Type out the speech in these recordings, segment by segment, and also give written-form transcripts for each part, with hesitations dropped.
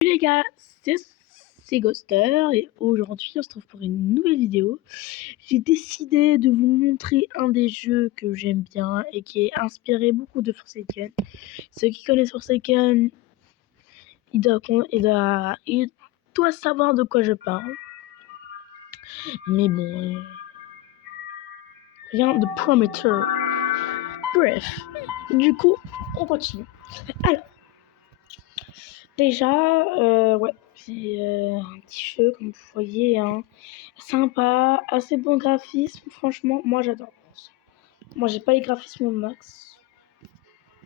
Salut les gars, c'est Ghoster et aujourd'hui on se retrouve pour une nouvelle vidéo. J'ai décidé de vous montrer un des jeux que j'aime bien et qui est inspiré beaucoup de Forsaken. Ceux qui connaissent Forsaken, ils doivent savoir de quoi je parle. Mais bon, rien de prometteur. Bref, du coup, on continue. Alors, déjà, ouais, c'est un petit jeu comme vous voyez, hein. Sympa, assez bon graphisme, franchement, moi j'adore. Moi j'ai pas les graphismes au max.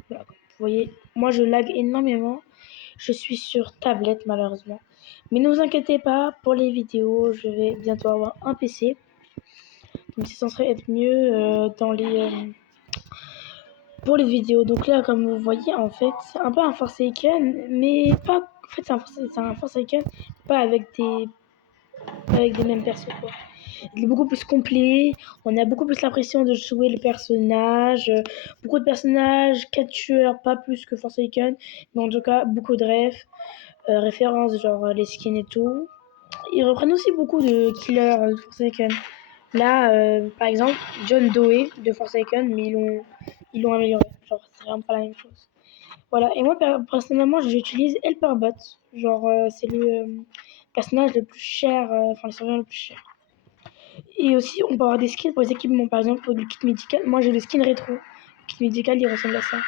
Voilà, comme vous voyez, moi je lag énormément. Je suis sur tablette malheureusement. Mais ne vous inquiétez pas, pour les vidéos, je vais bientôt avoir un PC. Donc c'est censé être mieux pour les vidéos. Donc là, comme vous voyez, en fait, c'est un peu un Forsaken, mais pas. En fait, c'est un Forsaken, pas avec des mêmes persos, quoi. Il est beaucoup plus complet, on a beaucoup plus l'impression de jouer le personnage, beaucoup de personnages, 4 tueurs, pas plus que Forsaken, mais en tout cas beaucoup de références, genre les skins et tout. Ils reprennent aussi beaucoup de killers de Forsaken. Là, par exemple, John Doe de Forsaken, mais ils l'ont amélioré, genre c'est vraiment pas la même chose. Voilà, et moi personnellement j'utilise Helperbot, genre c'est le personnage le plus cher, enfin le serveur le plus cher. Et aussi, on peut avoir des skins pour les équipements. Par exemple, pour le kit médical, moi j'ai le skin rétro. Le kit médical, il ressemble à ça.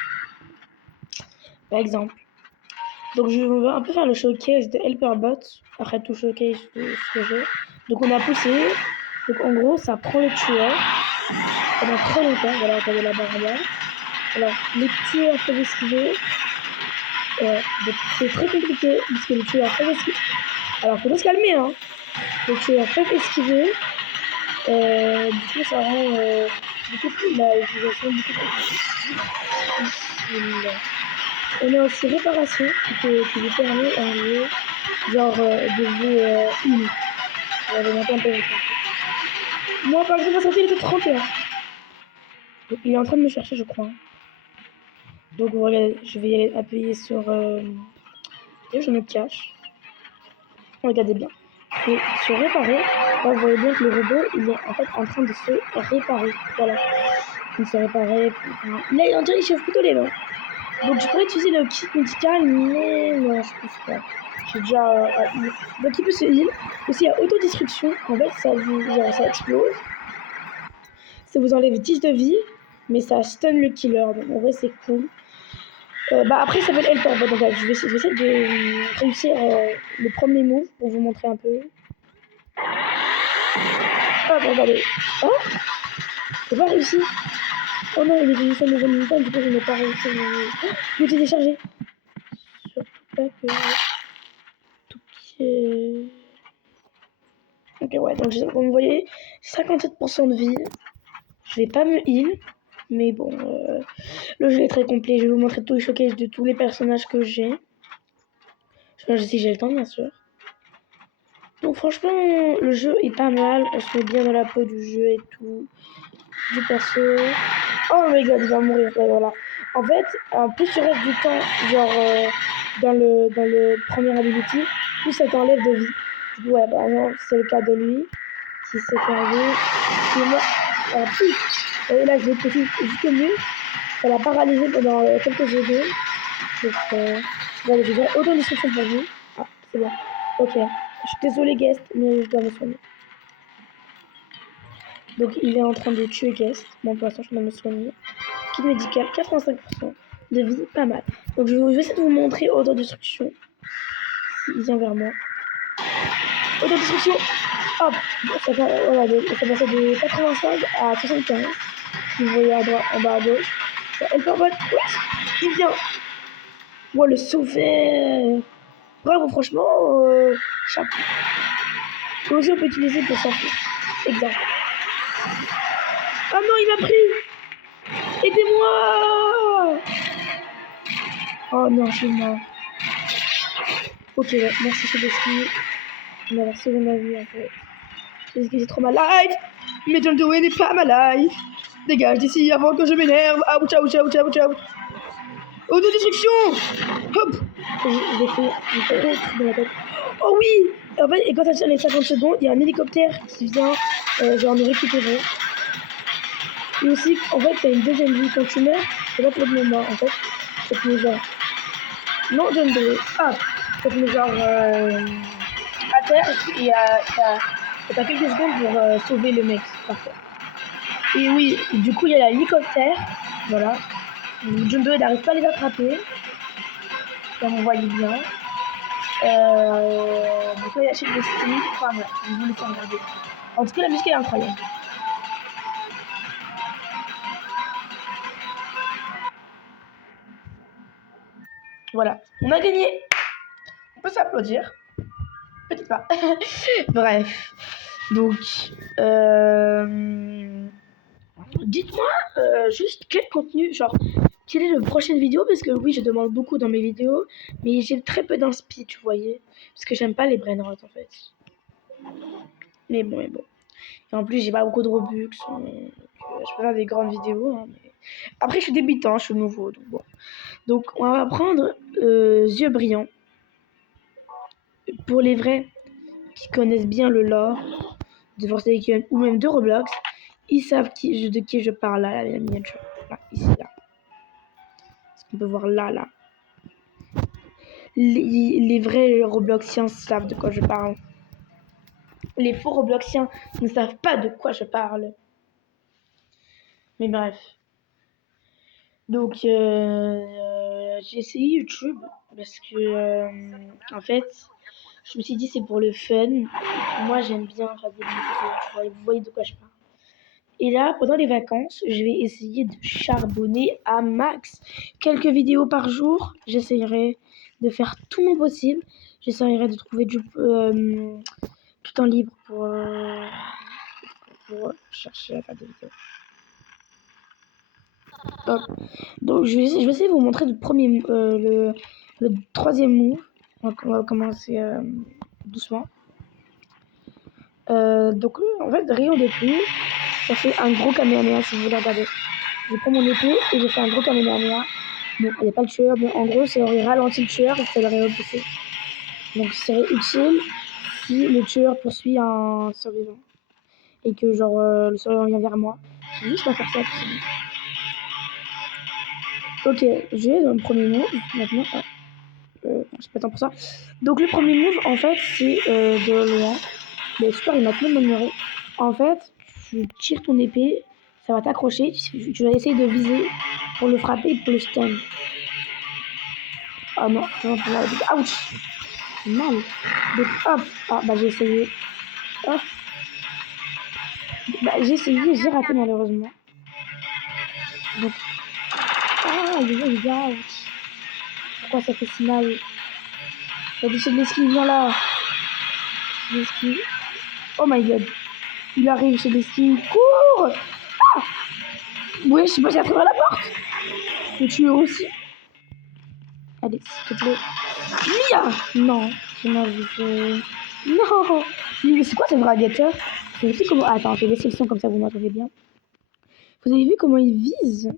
Par exemple. Donc, je vais un peu faire le showcase de Helperbot. Après tout showcase de ce jeu. Donc, on a poussé. Donc, en gros, ça prend le tueur pendant très longtemps. Voilà, regardez la barre en bas. Alors, les tueurs peuvent esquiver. Donc, c'est très compliqué parce que les tueurs peuvent esquiver. Alors, faut se calmer, hein. Les tueurs peuvent esquiver. Du coup, ça rend beaucoup plus la utilisation beaucoup plus difficile. On a aussi réparation qui vous permet en gros, genre de vous heal. Moi, par exemple, ma santé il était 31. Donc, il est en train de me chercher, je crois. Donc, voilà, je vais y aller appuyer sur. Je me cache. Regardez bien. Et sur réparer, là, vous voyez bien que le robot, il est en fait en train de se réparer. Voilà. Il se réparer. Là, on dirait qu'il chauffe plutôt les mains. Donc, je pourrais utiliser le kit médical, mais non, je pense pas. J'ai déjà. Donc, il peut se heal. Aussi, il y a autodestruction. En fait, ça explose. Ça vous enlève 10 de vie, mais ça stun le killer. Donc, en vrai, c'est cool. Après, ça s'appelle Helper. Donc, je vais essayer de réussir le premier move pour vous montrer un peu. Hop, regardez. Oh, j'ai pas réussi. Oh non, il est venu sur le nouveau montagne, du coup, je n'ai pas réussi. Il est téléchargé. Surtout pas que. Tout qui est. Ok, ouais, donc comme vous voyez, 57% de vie. Je vais pas me heal. Mais bon, le jeu est très complet. Je vais vous montrer tous les showcases de tous les personnages que j'ai. Si j'ai le temps, bien sûr. Donc franchement, le jeu est pas mal. On se met bien dans la peau du jeu et tout. Du perso. Oh my god, il va mourir. Ouais, voilà. En fait, plus tu restes du temps, genre dans le premier ability, plus ça t'enlève de vie. Du coup, ouais, par exemple, c'est le cas de lui, qui s'est fait enlever. Et moi, plus. Et là, je l'ai poussé jusqu'au mur. Ça l'a paralysé pendant quelques secondes. Donc, voilà, je vais faire autant d'instructions pour vous. Ah, c'est bon. Ok. Je suis désolée, Guest, mais je dois me soigner. Donc, il est en train de tuer Guest. Bon, pour l'instant, je dois me soigner. Kit médical, 85% de vie, pas mal. Donc, je vais essayer de vous montrer autodestruction. Il vient vers moi. Autodestruction. Hop. Ça passait de 85 à 75. Vous voyez à droite, en bas à gauche. Helperbot, oui, il vient. Moi, le sauver. Bravo, franchement, chapeau. Et aussi, on peut utiliser pour s'enfuir. Exemple. Oh non, il m'a pris. Aidez-moi. Oh non, je suis mort. Ok, ouais, merci, c'est possible. On a sauvé ma vie, en fait. Parce que c'est trop ma life. Mais John Doe n'est pas ma life. Dégage d'ici avant que je m'énerve. Ouch, ouch, ouch, ouch, ouch. Autodestruction. Hop. j'ai fait un gros truc dans la tête. Oh oui! En fait, et quand ça tient les 50 secondes, il y a un hélicoptère qui vient genre nous récupérer. Et aussi, en fait, t'as une deuxième vie. Quand tu meurs, c'est pas pour le moment, en fait. Ça te met genre... Non, John Doe. Ah! Ça te met genre à terre et t'as quelques secondes pour sauver le mec. Parfait. Et oui, du coup, il y a l'hélicoptère. Voilà. John Doe n'arrive pas à les attraper. Comme on voyait bien. Donc là, il achète des skins. Enfin, voilà, je vous laisse regarder. En tout cas, la musique est incroyable. Voilà, on a gagné. On peut s'applaudir. Peut-être pas. Bref. Donc, dites-moi juste quel contenu, genre, quelle est la prochaine vidéo, parce que oui, je demande beaucoup dans mes vidéos, mais j'ai très peu d'inspi, tu voyais, parce que j'aime pas les brain rot en fait. Mais bon. Et en plus, j'ai pas beaucoup de Robux, donc, je peux faire des grandes vidéos. Hein, mais... Après, je suis débutant, je suis nouveau, donc bon. Donc, on va prendre Yeux brillants. Pour les vrais qui connaissent bien le lore de Forsaken ou même de Roblox, ils savent de qui je parle là, la miniature. Là, ici, là. Ce qu'on peut voir là. Les vrais Robloxiens savent de quoi je parle. Les faux Robloxiens ne savent pas de quoi je parle. Mais bref. Donc, j'ai essayé YouTube parce que, en fait, je me suis dit c'est pour le fun. Moi, j'aime bien faire des vidéos, tu vois, vous voyez de quoi je parle. Et là, pendant les vacances, je vais essayer de charbonner à max. Quelques vidéos par jour. J'essayerai de faire tout mon possible. J'essayerai de trouver du temps libre pour chercher à faire des vidéos. Hop. Donc, je vais essayer de vous montrer le troisième move. On va commencer doucement. Donc, en fait, rayon de pluie. Ça fait un gros Kamehameha si vous voulez regarder. Je prends mon épée et je fais un gros Kamehameha. Bon, il n'y a pas le tueur, mais en gros, ça aurait ralenti le tueur et ça l'aurait repoussé. Donc, ce serait utile si le tueur poursuit un survivant. Et que, genre, le survivant vient vers moi. Je vais juste pas faire ça. Ok, j'ai le premier move. Maintenant, c'est pas temps pour ça. Donc, le premier move, en fait, c'est de loin. Mais super, il m'a tellement ignoré. En fait, tu tires ton épée, ça va t'accrocher. Tu vas essayer de viser pour le frapper et pour le stun. Ah non, ouch! Mal. Donc hop, ah bah j'ai essayé. Hop. Bah j'ai essayé, j'ai raté malheureusement. Donc. Ah, ouch. Pourquoi ça fait si mal? Il y a des chefs d'esquive, viens là. Oh my god. Il arrive chez l'esquive. Cours! Ah! Ouais, je sais pas, j'ai attrapé la porte. Le tueur aussi. Allez, s'il te plaît. Mia! Non, c'est ma vie. Non! Mais c'est quoi ce draguetteur? Vous avez vu comment... Attends, je vais laisser le son comme ça vous m'entendez bien. Vous avez vu comment il vise?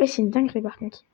Ouais, c'est une dinguerie par contre.